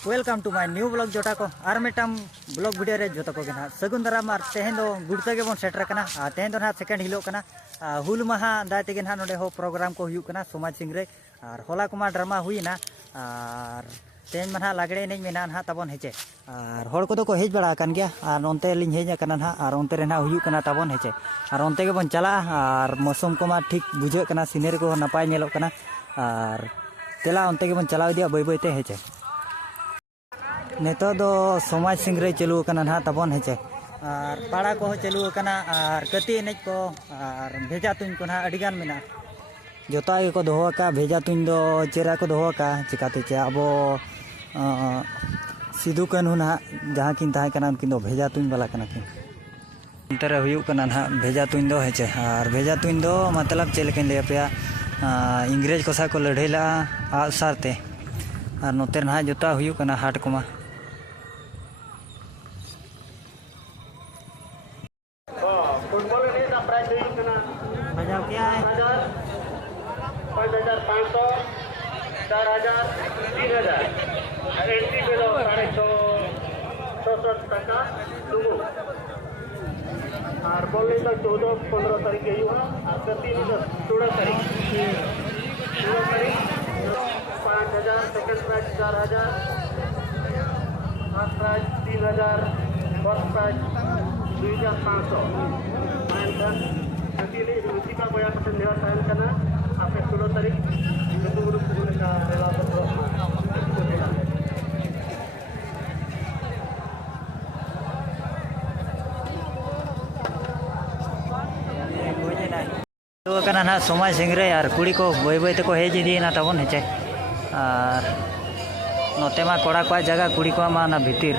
welcome to my new blog जोटा को और मिटम ब्लॉग वीडियो रे जोता को ना सगुन दाराम और तेहेन दो गुड़ते के बन सेटर कना तेहेन दो ना सेकेंड हिलो कना हुल माहा दाय तेगे ना नोडे हो प्रोग्राम को हुयु कना समाज सिंह रे और होला कुमा ड्रामा हुईना और तेहेन मना लागड़े एनेज मेना ना तबन हेचे और होड़ को हेज बड़ा कान गया और ओनते लिंग हेज कना ना और ओनते रे ना हुयु कना तबन हेचे और ओनते के बन चला और मौसम को मा ठीक बुझे कना सीनरी को नपाय नेलो कना और तेला ओनते के बन चलाव दिया बई बईते हेचे नेतो दो समाज सिंह रे चलू कना ना तबन हेचे और पाड़ा को चलू कना और कति एनेज को और भेजा तुन को ना अडिगान मेना जोता को दोहो का भेजा तुन दो चेरा को दोहो का चिकाते चे अब सिदू कानू ना जहाँ किन ताहे कना उनकिन दो भेजा तुन वाला कना किन अंतरे हुयु कना ना भेजा तुन दो हेचे और भेजा तुन दो मतलब चेलकेन ले पे इंग्रेज को सा को लड़ेला आसारते और नोते ना जोता हुयु कना हाट कोमा फुटबॉल ने का प्राइस हुई कितना बजाव क्या है 5500 4000 3000 एंट्री पे लो 650 टका दुगो और बॉल तो 14-15 तारीख के हुआ और 16 तारीख 5000 second price 4000 first price 3000 first price 2500 nanti ini uji ka bayar pesen lewat tahun karena sampai 10 tarik itu urus mereka rela berdoa तो कना ना समाज सिंह रे यार कुड़ी को बई बई तको हेज इदी ना तबन हेचे और नोते मा कोड़ा को जगह कुड़ी को मा ना भीतिर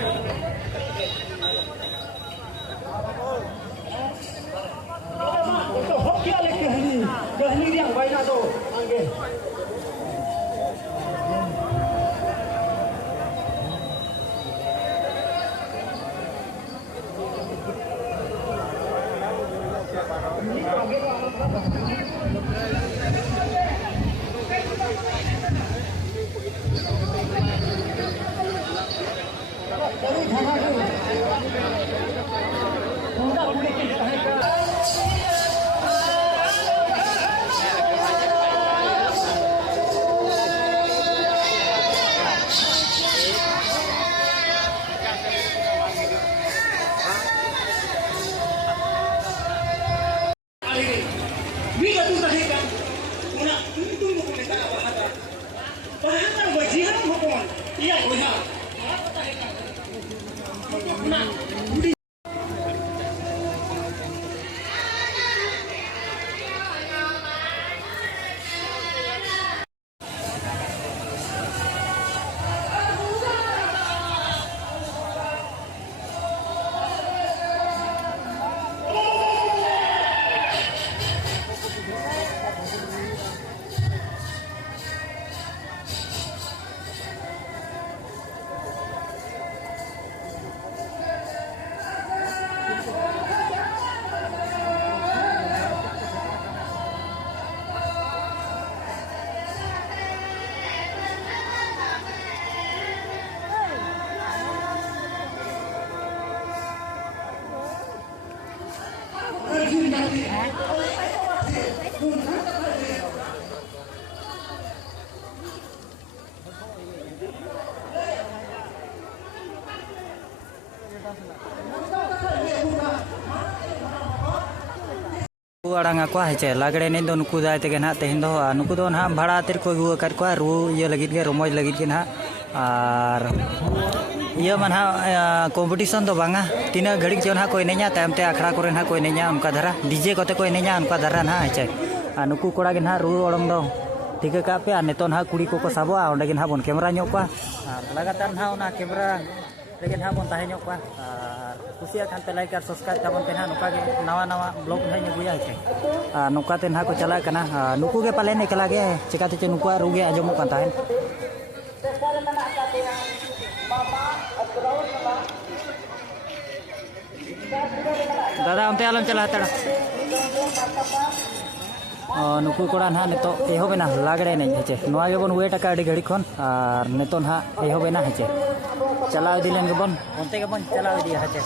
अड़ांगा को हेचे लागड़े ने दो नुकु दाय तेगे ना तेहेन दो नुकु दो ना भाड़ा तेर को गु कर को रू ये लगित के रोमोज लगित के ना और ये मन कंपटीशन दो बांगा तीना घड़ी जो ना कोई ने냐 तायम ते आखड़ा करे ना कोई ने냐 उनका धरा डीजे कोते कोई ने냐 उनका धरा ना हेचे नुकु कोड़ा के ना रू ओड़म दो ठीक का पे नेतो ना कुड़ी को साबो ओंडे के ना बन कैमरा ᱧᱚᱜ ᱠᱚᱣᱟ लगातार ना ओना कैमरा लेकिन हाँ बन ताहे ᱧᱚᱜ ᱠᱚᱣᱟ कुसिया खान पे लाइक और सब्सक्राइब ताबन पे ना नुका के नवा नवा ब्लॉग है गुया है नुका ते ना को चला कना नुकु के पाले निकला गे चिकाते चे नुकुआ रुगे आजमो कान ताहे दादा उनते आलम चला हतड़ा नुकु कोड़ा ना नितो एहोबेना लागड़े नहीं हेचे नोआ गेबन वेट का अड़ी घड़ी खन और नितो ना एहोबेना हेचे चलाव दिलेन गेबन ओनते गेबन चलाव दिया हेचे